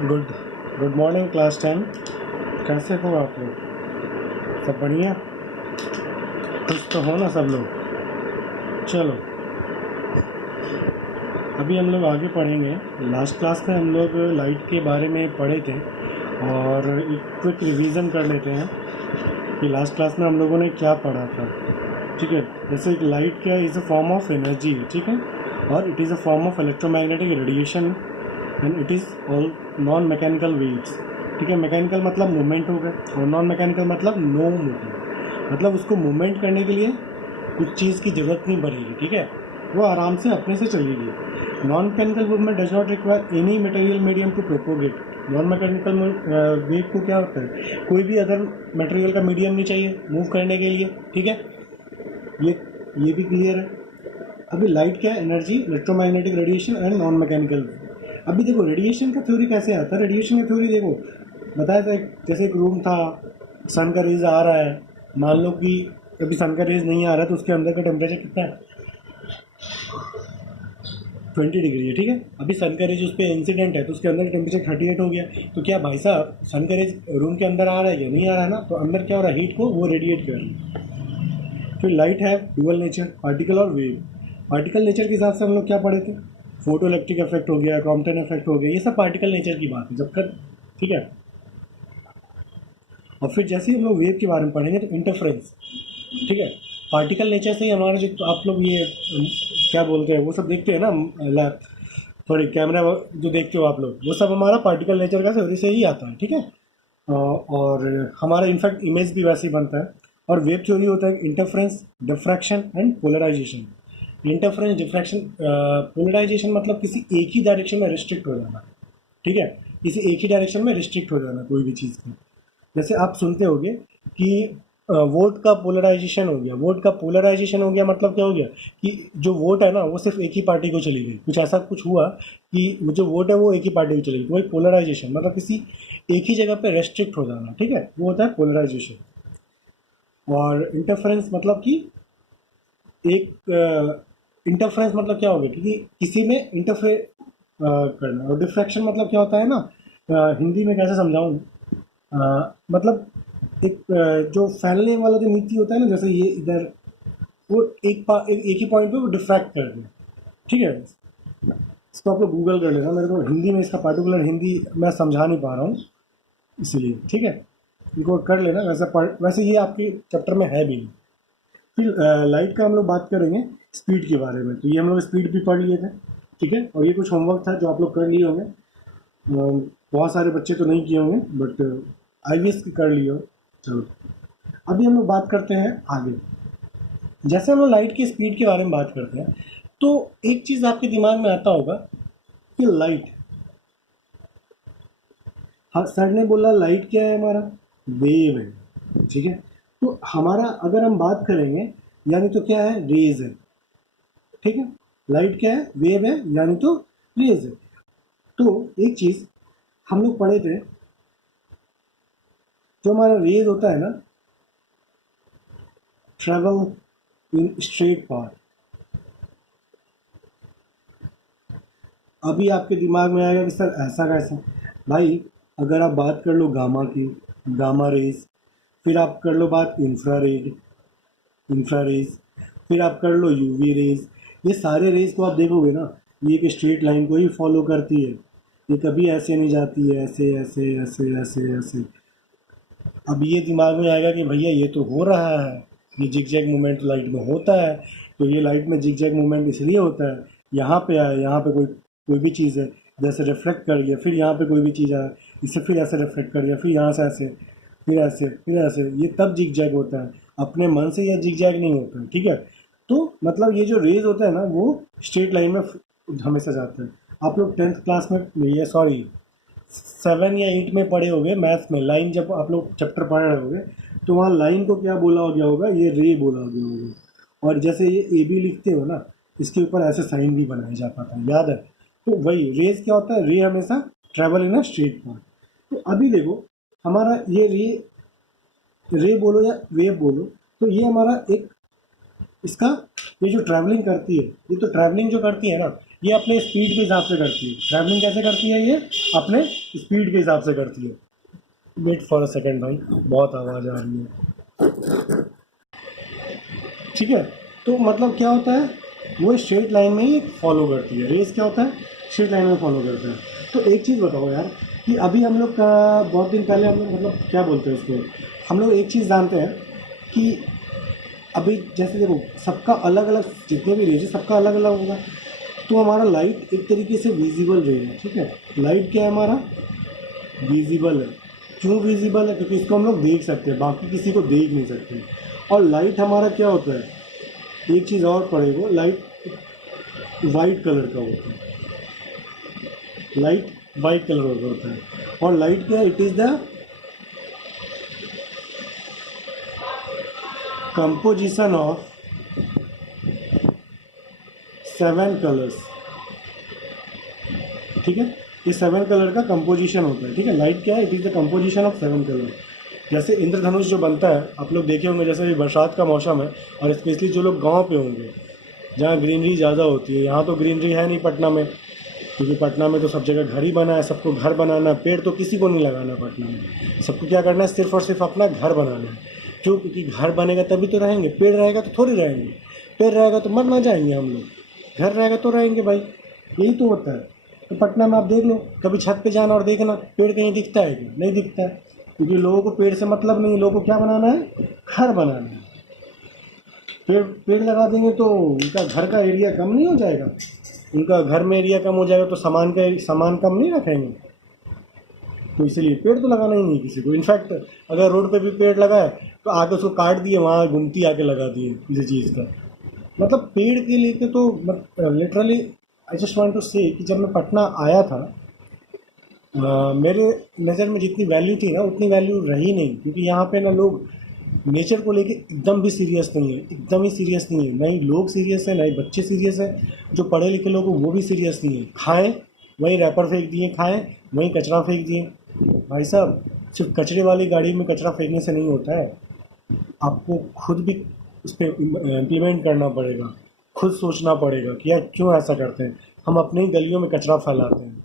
Good good morning class 10। कैसे हो आप लोग? सब बढ़िया? खुश तो हो ना सब लोग? चलो, अभी हम लोग आगे पढ़ेंगे। लास्ट क्लास में हम लोग लाइट के बारे में पढ़े थे और एक क्विक रिवीजन कर लेते हैं कि लास्ट क्लास में हम लोगों ने क्या पढ़ा था। ठीक है, जैसे एक लाइट क्या is a form of energy, ठीक है, और it is a form of electromagnetic radiation and it is all non mechanical waves. ठीक है, मैकेनिकल मतलब मूवमेंट हो गया और नॉन मैकेनिकल मतलब नो मूवमेंट, मतलब उसको मूवमेंट करने के लिए कुछ चीज़ की ज़रूरत नहीं पड़ेगी। ठीक है, वो आराम से अपने से चलेगी। Non mechanical movement does not require any material medium to propagate. Non mechanical wave को क्या होता है, कोई भी अदर मटेरियल का मीडियम नहीं चाहिए मूव करने के लिए। ठीक है, ये ये भी क्लियर है। अभी लाइट क्या है? Energy, electromagnetic radiation and non mechanical. अभी देखो रेडिएशन का थ्योरी कैसे आता है। रेडिएशन का थ्योरी देखो बताया था, जैसे एक रूम था, सन का रेज आ रहा है, मान लो कि अभी सन का रेज नहीं आ रहा है तो उसके अंदर का टेम्परेचर कितना है? 20 डिग्री है। ठीक है, अभी सन का रेज उस पर इंसिडेंट है तो उसके अंदर टेम्परेचर 38 हो गया। तो क्या भाई साहब सन का रेज रूम के अंदर आ रहा है या नहीं आ रहा है ना? तो अंदर क्या हो रहा है, हीट को वो रेडिएट कर रही है। फिर लाइट है डुअल नेचर, पार्टिकल और वेव। पार्टिकल नेचर के हिसाब से हम लोग क्या पढ़े थे? फोटो इलेक्ट्रिक इफेक्ट हो गया, क्रॉम्पटन इफेक्ट हो गया, ये सब पार्टिकल नेचर की बात है जब तक। ठीक है, और फिर जैसे ही हम लोग वेव के बारे में पढ़ेंगे तो इंटरफ्रेंस। ठीक है, पार्टिकल नेचर से ही हमारा जो, तो आप लोग ये क्या बोलते हैं वो सब देखते हैं ना, लैब सॉरी कैमरा जो देखते हो आप लोग, वो सब हमारा पार्टिकल नेचर का थ्योरी से ही आता है। ठीक है, और हमारा इनफैक्ट इमेज भी वैसे ही बनता है। और वेव थ्योरी होता है interference, diffraction and polarisation. Interference, diffraction, polarisation मतलब किसी एक ही डायरेक्शन में रिस्ट्रिक्ट हो जाना। ठीक है, किसी एक ही डायरेक्शन में रिस्ट्रिक्ट हो जाना कोई भी चीज़ का। जैसे आप सुनते होंगे कि वोट का पोलराइजेशन हो गया। वोट का पोलराइजेशन हो गया मतलब क्या हो गया कि जो वोट है ना वो सिर्फ एक ही पार्टी को चली गई, कुछ ऐसा कुछ हुआ कि वो जो वोट है वो एक ही पार्टी को चली गई। वही पोलराइजेशन मतलब किसी एक ही जगह पे रेस्ट्रिक्ट हो जाना। ठीक है, वो होता है पोलराइजेशन। और इंटरफेरेंस मतलब कि एक इंटरफेरेंस मतलब क्या हो गया कि किसी में इंटरफेयर करना। और डिफ्रैक्शन मतलब क्या होता है ना, हिंदी में कैसे समझाऊँ, मतलब जो फैलने वाला जो नीति होता है ना, जैसे ये इधर वो एक ही पॉइंट पे वो डिफ्रैक्ट कर दे। ठीक है, इसको आप लोग गूगल कर लेना, मेरे को हिंदी में इसका पार्टिकुलर हिंदी मैं समझा नहीं पा रहा हूँ इसीलिए। ठीक है, इनको कर लेना, वैसे ये आपके चैप्टर में है भी नहीं। फिर लाइट का हम लोग बात करेंगे स्पीड के बारे में। तो ये हम लोग स्पीड भी पढ़ लिए थे। ठीक है, और ये कुछ होमवर्क था जो आप लोग कर लिए होंगे। बहुत सारे बच्चे तो नहीं किए होंगे बट IVS की कर लिए हो। चलो, अभी हम लोग बात करते हैं आगे। जैसे हम लोग लाइट की स्पीड के बारे में बात करते हैं तो एक चीज़ आपके दिमाग में आता होगा कि लाइट, हाँ सर ने बोला लाइट क्या है, हमारा वेव है। ठीक है, तो हमारा अगर हम बात करेंगे यानी तो क्या है, रेज है। ठीक है, लाइट क्या है, वेव है यानी तो रेज है। तो एक चीज़ हम लोग पढ़े थे, जो हमारा रेज होता है ना, ट्रेवल इन स्ट्रेट पाथ। अभी आपके दिमाग में आएगा कि सर ऐसा कैसे? भाई अगर आप बात कर लो गामा की, गामा रेज, फिर आप कर लो बात इंफ्रारेज, फिर आप कर लो UV रेज, ये सारे रेज को आप देखोगे ना, ये एक स्ट्रेट लाइन को ही फॉलो करती है। ये कभी ऐसे नहीं जाती है, ऐसे ऐसे ऐसे ऐसे ऐसे। अब ये दिमाग में आएगा कि भैया ये तो हो रहा है, ये जिग जैग मूवमेंट लाइट में होता है। तो ये लाइट में जिग जैग मूवमेंट इसलिए होता है, यहाँ पे आए, यहाँ पे कोई कोई भी चीज़ है जैसे रिफ्लेक्ट कर गया, फिर यहाँ पे कोई भी चीज़ आए, इससे फिर ऐसे रिफ्लेक्ट कर गया, फिर यहाँ से ऐसे, फिर ऐसे, फिर ऐसे, ये तब जिग जैग होता है। अपने मन से यह जिग जैग नहीं होता है। ठीक है, तो मतलब ये जो रेज होता है ना वो स्ट्रेट लाइन में हमेशा जाता है। आप लोग 10th क्लास में, ये सॉरी 7 या 8 में पढ़े होंगे मैथ्स में, लाइन जब आप लोग चैप्टर पढ़ रहे होंगे तो वहाँ लाइन को क्या बोला हो गया होगा, ये रे बोला हो गया होगा। और जैसे ये AB लिखते हो ना, इसके ऊपर ऐसे साइन भी बनाया जाता था, याद है? तो वही रेज क्या होता है, रे हमेशा travel in a straight path. तो अभी देखो हमारा ये रे बोलो या वेव बोलो, तो ये हमारा एक इसका, ये जो ट्रैवलिंग करती है, ये तो ट्रैवलिंग जो करती है ना, ये अपने स्पीड के हिसाब से करती है। ट्रैवलिंग कैसे करती है? ये अपने स्पीड के हिसाब से करती है। वेट फॉर अ सेकेंड भाई, बहुत आवाज़ आ रही है। ठीक है, तो मतलब क्या होता है, वो स्ट्रेट लाइन में ही फॉलो करती है। रेस क्या होता है? स्ट्रेट लाइन में फॉलो करता है। तो एक चीज़ बताओ यार, कि अभी हम लोग का बहुत दिन पहले हम लोग मतलब क्या बोलते हैं उसको, हम लोग एक चीज़ जानते हैं कि अभी जैसे देखो सबका अलग अलग, जितने भी रेज है सबका अलग अलग होगा। तो हमारा लाइट एक तरीके से विजिबल रे है। ठीक है, लाइट क्या है हमारा? विजिबल है। क्यों विजिबल है? क्योंकि इसको हम लोग देख सकते हैं, बाकी किसी को देख नहीं सकते। और लाइट हमारा क्या होता है, एक चीज़ और पढ़ेगा, लाइट वाइट कलर का होता है। लाइट वाइट कलर का होता है। और लाइट क्या है? It is the composition of 7 colours. ठीक है, ये 7 कलर का कंपोजिशन होता है। ठीक है, लाइट क्या है? It is the composition of 7 colour. जैसे इंद्रधनुष जो बनता है, आप लोग देखे होंगे, जैसे अभी बरसात का मौसम है और स्पेशली जो लोग गांव पे होंगे जहाँ ग्रीनरी ज़्यादा होती है। यहाँ तो ग्रीनरी है नहीं पटना में, क्योंकि पटना में तो सब जगह घर ही बना है, सबको घर बनाना है, पेड़ तो किसी को नहीं लगाना पटना में। सबको क्या करना है? सिर्फ और सिर्फ अपना घर बनाना है। क्यों? क्योंकि घर बनेगा तभी तो रहेंगे, पेड़ रहेगा तो थोड़ी रहेंगे। पेड़ रहेगा तो मर ना जाएंगे हम लोग, घर रहेगा तो रहेंगे भाई, यही तो होता है। तो पटना में आप देख लो, कभी छत पे जाना और देखना पेड़ कहीं दिखता है क्या? नहीं दिखता है, क्योंकि लोगों को पेड़ से मतलब नहीं है। लोगों को क्या बनाना है? घर बनाना है। पेड़ पेड़ लगा देंगे तो उनका घर का एरिया कम नहीं हो जाएगा? उनका घर में एरिया कम हो जाएगा तो सामान कम नहीं रखेंगे। तो इसलिए पेड़ तो लगाना ही नहीं किसी को। इनफैक्ट अगर रोड पे भी पेड़ लगा है तो आगे उसको काट दिए, वहाँ गुमती आके लगा दिए किसी चीज़ का। मतलब पेड़ के लेके तो literally I just want to say कि जब मैं पटना आया था, मेरे नज़र में जितनी वैल्यू थी ना उतनी वैल्यू रही नहीं। क्योंकि यहाँ पे ना लोग नेचर को लेके एकदम भी सीरियस नहीं है, एकदम ही सीरियस नहीं है। ना ही लोग सीरियस है, ना ही बच्चे सीरियस है। जो पढ़े लिखे लोग हैं वो भी सीरियस नहीं है। खाएं वहीं रैपर फेंक दिए, खाएं वहीं कचरा फेंक दिए। भाई साहब, सिर्फ कचरे वाली गाड़ी में कचरा फेंकने से नहीं होता है, आपको खुद भी उस पर इम्प्लीमेंट करना पड़ेगा। खुद सोचना पड़ेगा कि यार क्यों ऐसा करते हैं, हम अपनी ही गलियों में कचरा फैलाते हैं।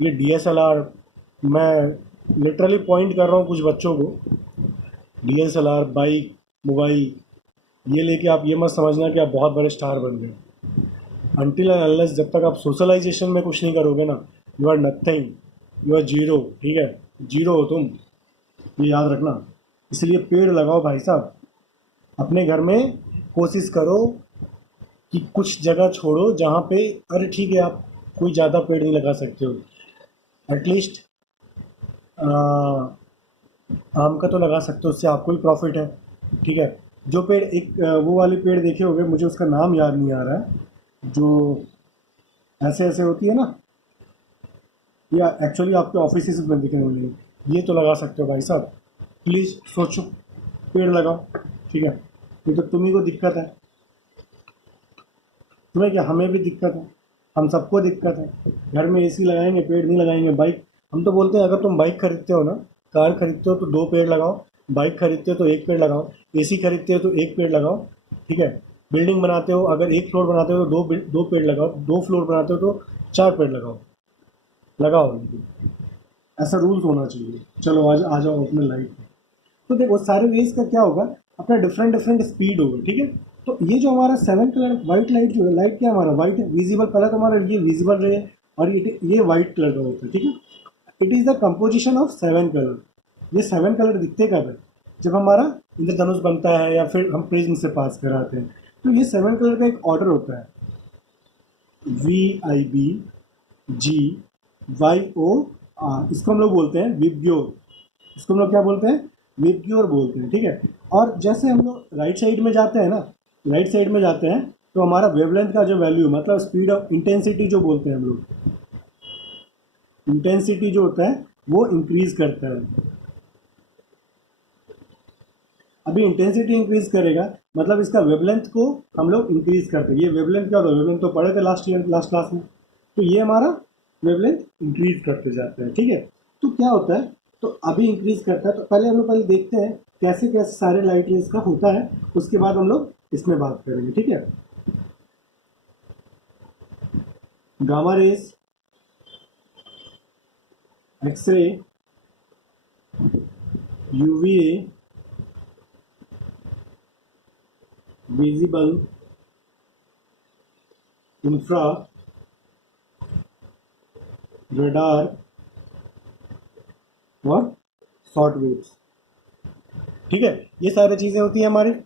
ये डीएसएलआर, मैं लिटरली पॉइंट कर रहा हूँ कुछ बच्चों को, डीएसएलआर, बाइक, मोबाइल, ये लेके आप ये मत समझना कि आप बहुत बड़े स्टार बन गए। अनटिल एंड अनलेस जब तक आप सोशलाइजेशन में कुछ नहीं करोगे ना, you are nothing, you are zero. ठीक है, जीरो हो तुम, ये याद रखना। इसलिए पेड़ लगाओ भाई साहब अपने घर में। कोशिश करो कि कुछ जगह छोड़ो जहाँ पे, अरे ठीक है आप कोई ज़्यादा पेड़ नहीं लगा सकते हो, एटलीस्ट आम का तो लगा सकते हो, उससे आपको ही प्रॉफिट है। ठीक है, जो पेड़ एक वो वाले पेड़ देखे होंगे, मुझे उसका नाम याद नहीं आ रहा है, जो ऐसे ऐसे होती है ना, या एक्चुअली आपके ऑफिस में दिखने वाले, ये तो लगा सकते हो भाई साहब। प्लीज़ सोचो, पेड़ लगाओ। ठीक है, ये तो तुम्ही को दिक्कत है, तुम्हें क्या, हमें भी दिक्कत है, हम सबको दिक्कत है। घर में एसी लगाएंगे, पेड़ नहीं लगाएंगे। बाइक, हम तो बोलते हैं अगर तुम बाइक खरीदते हो ना, कार खरीदते हो तो 2 पेड़ लगाओ, बाइक खरीदते हो तो 1 पेड़ लगाओ, एसी खरीदते हो तो 1 पेड़ लगाओ। ठीक है, बिल्डिंग बनाते हो, अगर 1 फ्लोर बनाते हो तो दो पेड़ लगाओ, 2 फ्लोर बनाते हो तो 4 पेड़ लगाओ। लगाओ, लेकिन ऐसा रूल्स होना चाहिए। चलो आज आ जाओ अपने लाइफ में। तो देखो सारे रेस का क्या होगा, अपना डिफरेंट डिफरेंट स्पीड होगा। ठीक है, तो ये जो हमारा 7 कलर वाइट लाइट जो है, लाइट क्या हमारा वाइट है, विजिबल। पहले तो हमारा ये विजिबल रे है और ये वाइट कलर का होता है। ठीक है, it is the composition of 7 colour. ये 7 कलर दिखते कब है? जब हमारा इंद्रधनुष बनता है या फिर हम प्रिज्म से पास कराते हैं। तो ये 7 कलर का एक ऑर्डर होता है, VIBGYOR। इसको हम लोग बोलते हैं विब्ग्योर। इसको हम लोग क्या बोलते हैं? विब्ग्योर बोलते हैं। ठीक है, और जैसे हम लोग राइट साइड में जाते हैं ना, राइट साइड में जाते हैं तो हमारा वेवलेंथ का जो वैल्यू, मतलब स्पीड ऑफ इंटेंसिटी जो बोलते हैं हम लोग, इंटेंसिटी जो होता है वो इंक्रीज करता है। अभी इंटेंसिटी इंक्रीज करेगा मतलब इसका वेवलेंथ को हम लोग इंक्रीज करते हैं। ये वेवलेंथ क्या होता है? वेवलेंथ तो पढ़े थे लास्ट क्लास में। तो ये हमारा वेवलेंथ इंक्रीज करते जाते हैं। ठीक है, तो क्या होता है, तो अभी इंक्रीज करता है। तो पहले हम लोग पहले देखते हैं कैसे कैसे सारे लाइट रेज का होता है, उसके बाद हम लोग इसमें बात करेंगे। ठीक है, gamma rays, x-ray, UVA, visible, infra, radar और शॉर्ट वेव्स। ठीक है, ये सारी चीज़ें होती हैं हमारे